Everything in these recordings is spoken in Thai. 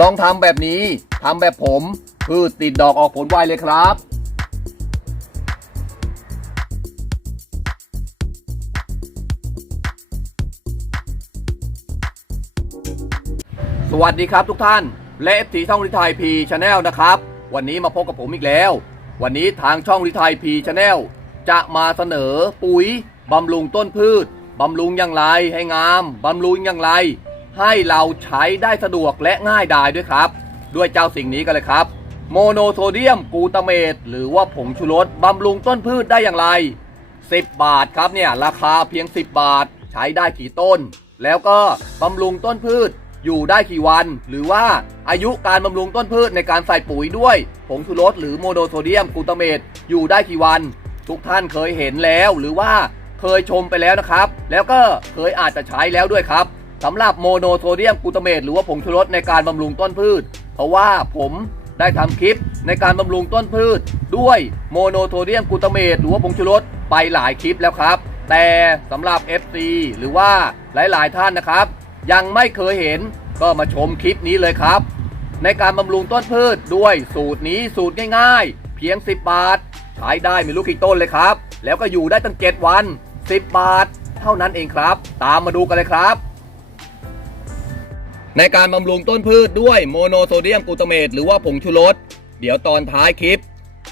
ลองทำแบบนี้ทำแบบผมพืชติดดอกออกผลไวเลยครับสวัสดีครับทุกท่านและเอฟทีช่องริไทยพีชาแนลนะครับ วันนี้มาพบกับผมอีกแล้ว วันนี้ทางช่องริไทยพีชาแนลจะมาเสนอปุ๋ยบำรุงต้นพืช บำรุงอย่างไรให้งาม บำรุงอย่างไร ให้เราใช้ได้สะดวกและง่ายดายด้วยครับ ด้วยเจ้าสิ่งนี้กันเลยครับ โมโนโซเดียมกูตาเมต หรือว่าผงชูรสบำรุงต้นพืชได้อย่างไร 10 บาทครับเนี่ยราคาเพียง 10 บาท ใช้ได้กี่ต้น แล้วก็บำรุงต้นพืชอยู่ได้กี่วัน หรือว่าอายุการบำรุงต้นพืชในการใส่ปุ๋ยด้วยผงชูรสหรือโมโนโซเดียมกูตาเมตอยู่ได้กี่วัน ทุกท่านเคยเห็นแล้วหรือว่าเคยชมไปแล้วนะครับ แล้วก็เคยอาจจะใช้แล้วด้วยครับ สำหรับโมโนโซเดียมกลูตาเมตหรือว่าผงชูรสในการบำรุงต้นพืช เพราะว่าผมได้ทำคลิปในการบำรุงต้นพืช ด้วยโมโนโซเดียมกลูตาเมตหรือว่าผงชูรสไปหลายคลิปแล้วครับ แต่สำหรับ FC หรือว่าหลาย ๆ ท่านนะครับ ยังไม่เคยเห็นก็มาชมคลิปนี้เลยครับ ในการบำรุงต้นพืชด้วยสูตรนี้สูตรง่าย ๆ เพียง 10 บาท ใช้ได้ไม่รู้กี่ต้นเลยครับ แล้วก็อยู่ได้ตั้ง 7 วัน 10 บาท เท่านั้นเองครับ ตามมาดูกันเลยครับ ในการบำรุงต้นพืชด้วยโมโนโซเดียมกลูตาเมตหรือว่าผงชูรสเดี๋ยวตอนท้ายคลิป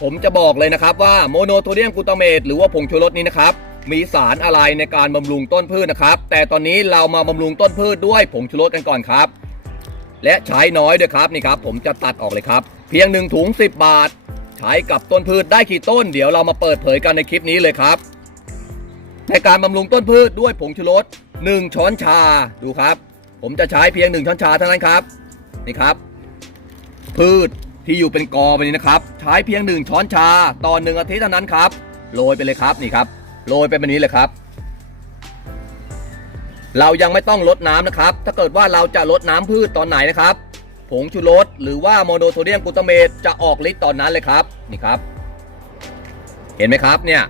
ผมจะบอกเลยนะครับว่าโมโนโซเดียมกลูตาเมตหรือว่าผงชูรสนี้นะครับมีสารอะไรในการบำรุงต้นพืชนะครับ แต่ตอนนี้เรามาบำรุงต้นพืชด้วยผงชูรสกันก่อนครับ และใช้น้อยด้วยครับนี่ครับ ผมจะตัดออกเลยครับ เพียง1ถุง10 บาท ใช้กับต้นพืชได้กี่ต้น เดี๋ยวเรามาเปิดเผยกันในคลิปนี้เลยครับ ในการบำรุงต้นพืชด้วยผงชูรส1ช้อนชาดูครับ ผมจะใช้เพียง1ช้อนชาเท่านั้นครับนี่ครับ พืชที่อยู่เป็นกอแบบนี้นะครับ ใช้เพียง1ช้อนชาต่อหนึ่งอาทิตย์เท่านั้นครับโรยไปเลยครับนี่ครับโรยไปแบบนี้เลยครับ เรายังไม่ต้องลดน้ำนะครับ ถ้าเกิดว่าเราจะลดน้ำพืชตอนไหนนะครับผงชูรสหรือว่าโมโนโซเดียมกลูตาเมตจะออกฤทธิ์ตอนนั้นเลยครับนี่ครับ เห็นไหมครับเนี่ย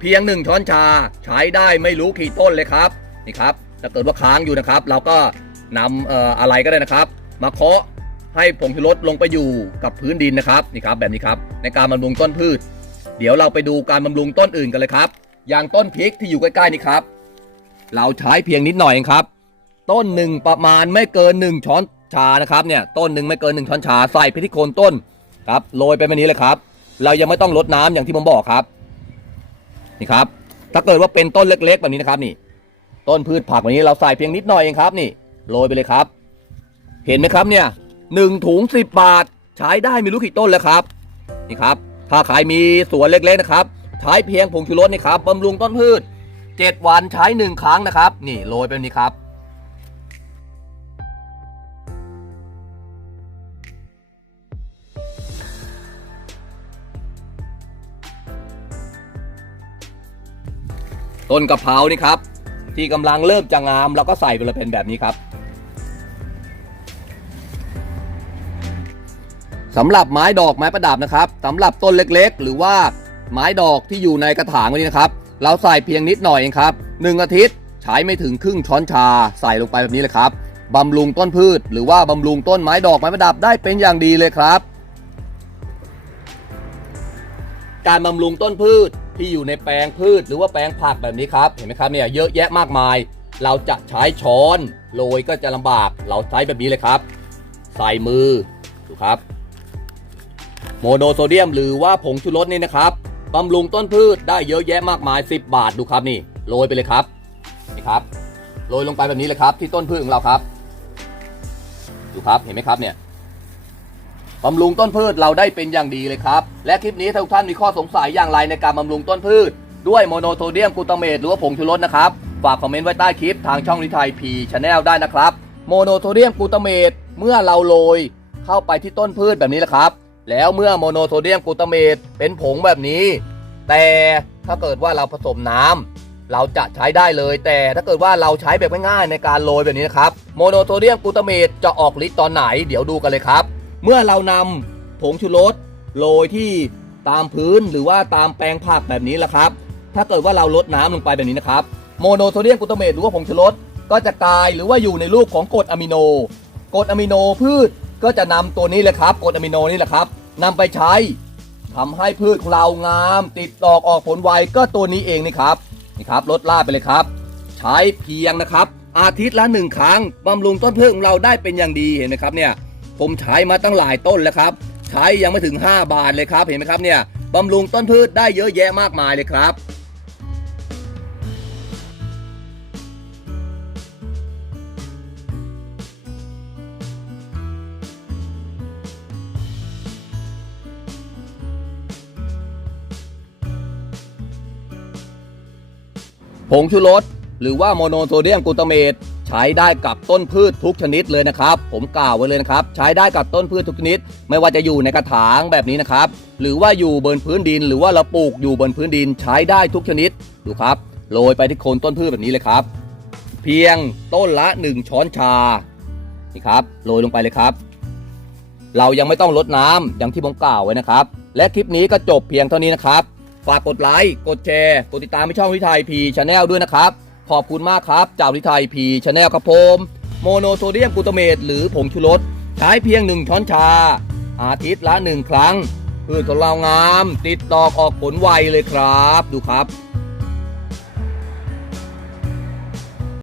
เพียงหนึ่งช้อนชาใช้ได้ไม่รู้กี่ต้นเลยครับนี่ครับถ้าเกิดว่าค้างอยู่นะครับ เราก็ นำอะไรก็ได้นะครับ มาเคาะให้ผงชูรสลงไปอยู่กับพื้นดินนะครับนี่ครับ แบบนี้ครับ ในการบำรุงต้นพืช เดี๋ยวเราไปดูการบำรุงต้นอื่นกันเลยครับ อย่างต้นพริกที่อยู่ใกล้ๆนี่ครับ เราใช้เพียงนิดหน่อยเองครับ ต้นหนึ่งประมาณไม่เกินหนึ่งช้อนชานะครับเนี่ยต้นหนึ่งไม่เกินหนึ่งช้อนชาใส่ไปที่โคนต้นครับโรยไปแบบนี้เลยครับ เรายังไม่ต้องลดน้ำอย่างที่ผมบอกครับนี่ครับ ถ้าเกิดว่าเป็นต้นเล็กๆ แบบนี้นะครับนี่ ต้นพืชผักแบบนี้เราใส่เพียงนิดหน่อยเองครับนี่ โรยไปเลยครับ เห็นไหมครับเนี่ยหนึ่งถุงสิบบาท ใช้ได้ไม่รู้กี่ต้นแล้วครับนี่ครับ ถ้าใครมีสวนเล็กๆนะครับ ใช้เพียงผงชูรสนี่ครับบำรุงต้นพืช7วันใช้1ครั้งนะครับ นี่โรยไปนี้ครับต้นกะเพรานี่ครับ ที่กำลังเริ่มจะงามเราก็ใส่ไปเลยเป็นแบบนี้ครับ สำหรับไม้ดอกไม้ประดับนะครับสำหรับต้นเล็กๆ หรือว่าไม้ดอกที่อยู่ในกระถางว้นี้นะครับ เราใส่เพียงนิดหน่อยเองครับหนึ่งอาทิตย์ใช้ไม่ถึงครึ่งช้อนชาใส่ลงไปแบบนี้เลยครับบำรุงต้นพืช หรือว่าบำรุงต้นไม้ดอกไม้ประดับได้เป็นอย่างดีเลยครับ การบำรุงต้นพืชที่อยู่ในแปลงพืช หรือว่าแปลงผักแบบนี้ครับเห็นไหมครับเนี่ยเยอะแยะมากมาย เราจะใช้ช้อนโรยก็จะลำบาก เราใช้แบบนี้เลยครับ ใส่มือดูครับ โมโนโซเดียมหรือว่าผงชูรสนี่นะครับบำรุงต้นพืชได้เยอะแยะมากมาย 10 บาทดูครับนี่โรยไปเลยครับนี่ครับโรยลงไปแบบนี้เลยครับ ที่ต้นพืชของเราครับ ดูครับเห็นไหมครับเนี่ยบำรุงต้นพืชเราได้เป็นอย่างดีเลยครับ และคลิปนี้ถ้าทุกท่านมีข้อสงสัยอย่างไรในการบำรุงต้นพืช ด้วยโมโนโซเดียมกลูตาเมตหรือว่าผงชูรสนะครับ ฝากคอมเมนต์ไว้ใต้คลิปทางช่องนิทายพีชาแนลได้นะครับ โมโนโซเดียมกลูตาเมตเมื่อเราโรยเข้าไปที่ต้นพืชแบบนี้แหละครับ แล้วเมื่อโมโนโซเดียมกลูตาเมตเป็นผงแบบนี้ แต่ถ้าเกิดว่าเราผสมน้ำเราจะใช้ได้เลย แต่ถ้าเกิดว่าเราใช้แบบง่ายๆในการโรยแบบนี้นะครับโมโนโซเดียมกลูตาเมตจะออกฤทธิ์ตอนไหน เดี๋ยวดูกันเลยครับ เมื่อเรานำผงชูรสโรยที่ตามพื้นหรือว่าตามแปลงผักแบบนี้แหละครับ ถ้าเกิดว่าเราลดน้ำลงไปแบบนี้นะครับโมโนโซเดียมกลูตาเมตหรือว่าผงชูรสก็จะกลายหรือว่าอยู่ในรูปของกรดอะมิโนกรดอะมิโนพืช ก็จะนำตัวนี้เลยครับกรดอะมิโนนี่แหละครับนำไปใช้ทำให้พืชของเรางาม ติดดอกออกผลไวก็ตัวนี้เองนี่ครับนี่ครับลดล่าไปเลยครับ ใช้เพียงนะครับ อาทิตย์ละหนึ่งครั้งบำรุงต้นพืชของเราได้เป็นอย่างดีเห็นไหมครับเนี่ยผมใช้มาตั้งหลายต้นแล้วครับใช้ยังไม่ถึง 5 บาทเลยครับเห็นไหมครับเนี่ยบำรุงต้นพืชได้เยอะแยะมากมายเลยครับ ผงชูรสหรือว่าโมโนโซเดียมกลูตาเมตใช้ได้กับต้นพืชทุกชนิดเลยนะครับ ผมกล่าวไว้เลยนะครับ ใช้ได้กับต้นพืชทุกชนิด ไม่ว่าจะอยู่ในกระถางแบบนี้นะครับ หรือว่าอยู่บนพื้นดิน หรือว่าเราปลูกอยู่บนพื้นดินใช้ได้ทุกชนิดดูครับโรยไปที่โคนต้นพืชแบบนี้เลยครับ เพียงต้นละ 1 ช้อนชานี่ครับโรยลงไปเลยครับ เรายังไม่ต้องลดน้ำอย่างที่ผมกล่าวไว้นะครับ และคลิปนี้ก็จบเพียงเท่านี้นะครับ ฝากกดไลค์กดแชร์กดติดตามให้ช่องวิทยพีชาแนลด้วยนะครับ ขอบคุณมากครับจากวิทยพีชาแนลครับผมโมโนโซเดียมกลูตาเมตหรือผงชูรสใช้เพียง 1 ช้อนชา อาทิตย์ละ 1 ครั้งพืชของเรางาม ติดดอกออกผลไวเลยครับ ดูครับ